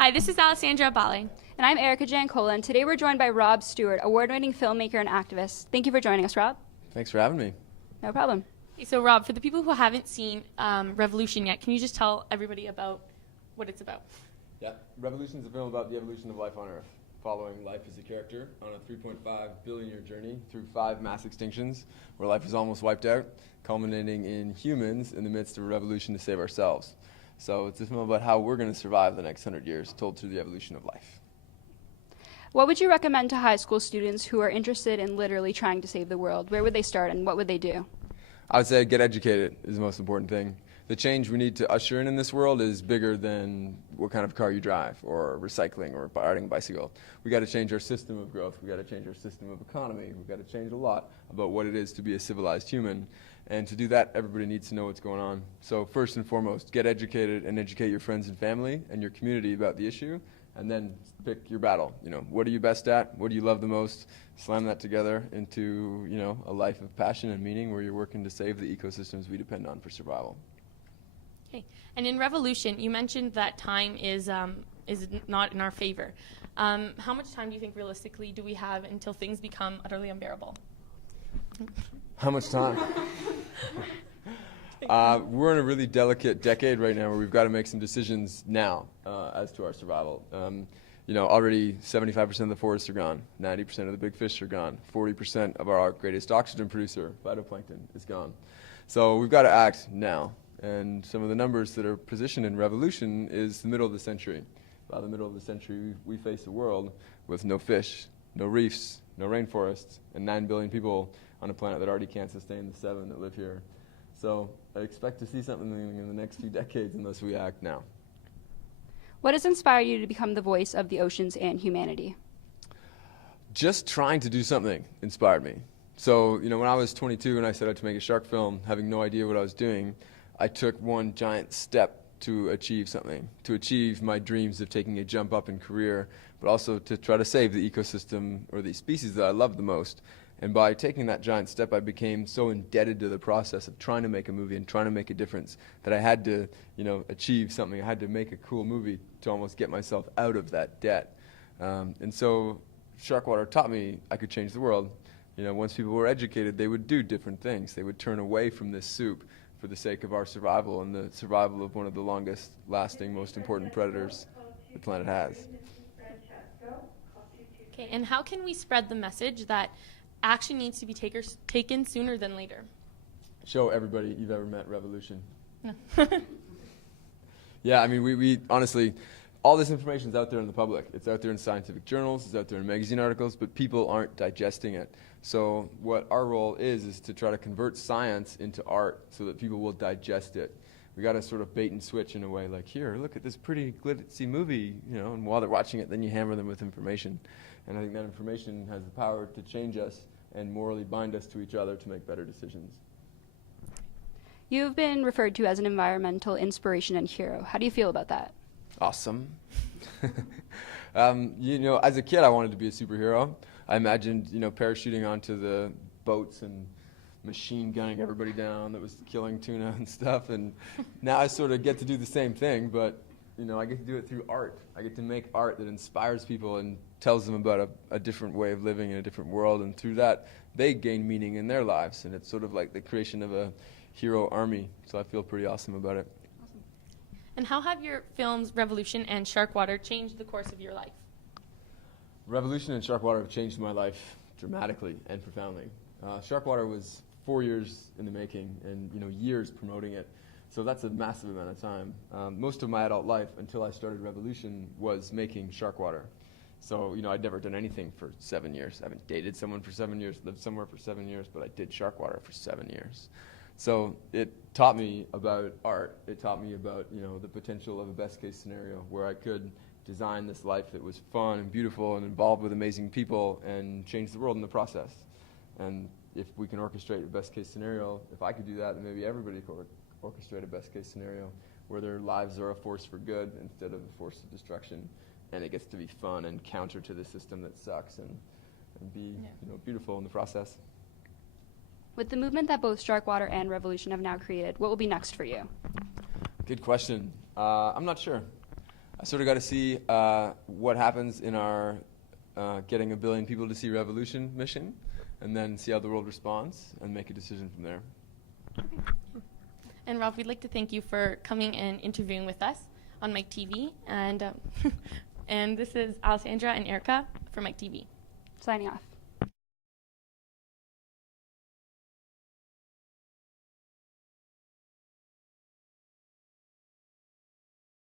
Hi, this is Alessandra Abballe. And I'm Erica Giancola, and today we're joined by Rob Stewart, award-winning filmmaker and activist. Thank you for joining us, Rob. Thanks for having me. No problem. So Rob, for the people who haven't seen Revolution yet, can you just tell everybody about what it's about? Yeah, Revolution is a film about the evolution of life on Earth, following life as a character on a 3.5 billion year journey through 5 mass extinctions, where life was almost wiped out, culminating in humans in the midst of a revolution to save ourselves. So it's a film about how we're going to survive the next 100 years, told through the evolution of life. What would you recommend to high school students who are interested in literally trying to save the world? Where would they start and what would they do? I would say get educated is the most important thing. The change we need to usher in this world is bigger than what kind of car you drive or recycling or riding a bicycle. We got to change our system of growth. We got to change our system of economy. We've got to change a lot about what it is to be a civilized human. And to do that, everybody needs to know what's going on. So first and foremost, get educated and educate your friends and family and your community about the issue, and then pick your battle. What are you best at? What do you love the most? Slam that together into, a life of passion and meaning where you're working to save the ecosystems we depend on for survival. Okay. And in Revolution, you mentioned that time is not in our favor. How much time do you think realistically do we have until things become utterly unbearable? How much time? We're in a really delicate decade right now where we've got to make some decisions now as to our survival. Already 75% of the forests are gone, 90% of the big fish are gone, 40% of our greatest oxygen producer, phytoplankton, is gone. So we've got to act now. And some of the numbers that are positioned in Revolution is the middle of the century. By the middle of the century, we face a world with no fish, no reefs, no rainforests, and 9 billion people on a planet that already can't sustain the 7 that live here. So I expect to see something in the next few decades unless we act now. What has inspired you to become the voice of the oceans and humanity? Just trying to do something inspired me. So, when I was 22 and I set out to make a shark film, having no idea what I was doing, I took one giant step to achieve something, to achieve my dreams of taking a jump up in career, but also to try to save the ecosystem or the species that I love the most. And by taking that giant step, I became so indebted to the process of trying to make a movie and trying to make a difference that I had to, achieve something. I had to make a cool movie to almost get myself out of that debt. And so Sharkwater taught me I could change the world. Once people were educated, they would do different things. They would turn away from this soup for the sake of our survival and the survival of one of the longest lasting, most important predators the planet has. Okay, and how can we spread the message that action needs to be taken sooner than later? Show everybody you've ever met Revolution. Yeah, we honestly, all this information is out there in the public. It's out there in scientific journals, it's out there in magazine articles, but people aren't digesting it. So what our role is to try to convert science into art so that people will digest it. We got to sort of bait and switch in a way, like, here, look at this pretty glitzy movie, and while they're watching it, then you hammer them with information. And I think that information has the power to change us and morally bind us to each other to make better decisions. You've been referred to as an environmental inspiration and hero. How do you feel about that? Awesome. As a kid, I wanted to be a superhero. I imagined, parachuting onto the boats and machine gunning everybody down that was killing tuna and stuff. And now I sort of get to do the same thing, but, I get to do it through art. I get to make art that inspires people and tells them about a different way of living in a different world. And through that, they gain meaning in their lives. And it's sort of like the creation of a hero army. So I feel pretty awesome about it. Awesome. And how have your films Revolution and Sharkwater changed the course of your life? Revolution and Sharkwater have changed my life dramatically and profoundly. Sharkwater was 4 years in the making and years promoting it. So that's a massive amount of time. Most of my adult life until I started Revolution was making Sharkwater. So, I'd never done anything for 7 years. I haven't dated someone for 7 years, lived somewhere for 7 years, but I did Sharkwater for 7 years. So it taught me about art. It taught me about, the potential of a best case scenario where I could design this life that was fun and beautiful and involved with amazing people and change the world in the process. And if we can orchestrate a best case scenario, if I could do that, then maybe everybody could orchestrate a best case scenario where their lives are a force for good instead of a force of destruction. And it gets to be fun and counter to the system that sucks and be beautiful in the process. With the movement that both Sharkwater and Revolution have now created, what will be next for you? Good question. I'm not sure. I sort of got to see what happens in our getting 1 billion people to see Revolution mission, and then see how the world responds and make a decision from there. And Ralph, we'd like to thank you for coming and interviewing with us on MicTV. And and this is Alessandra and Erica for MicTV. Signing off.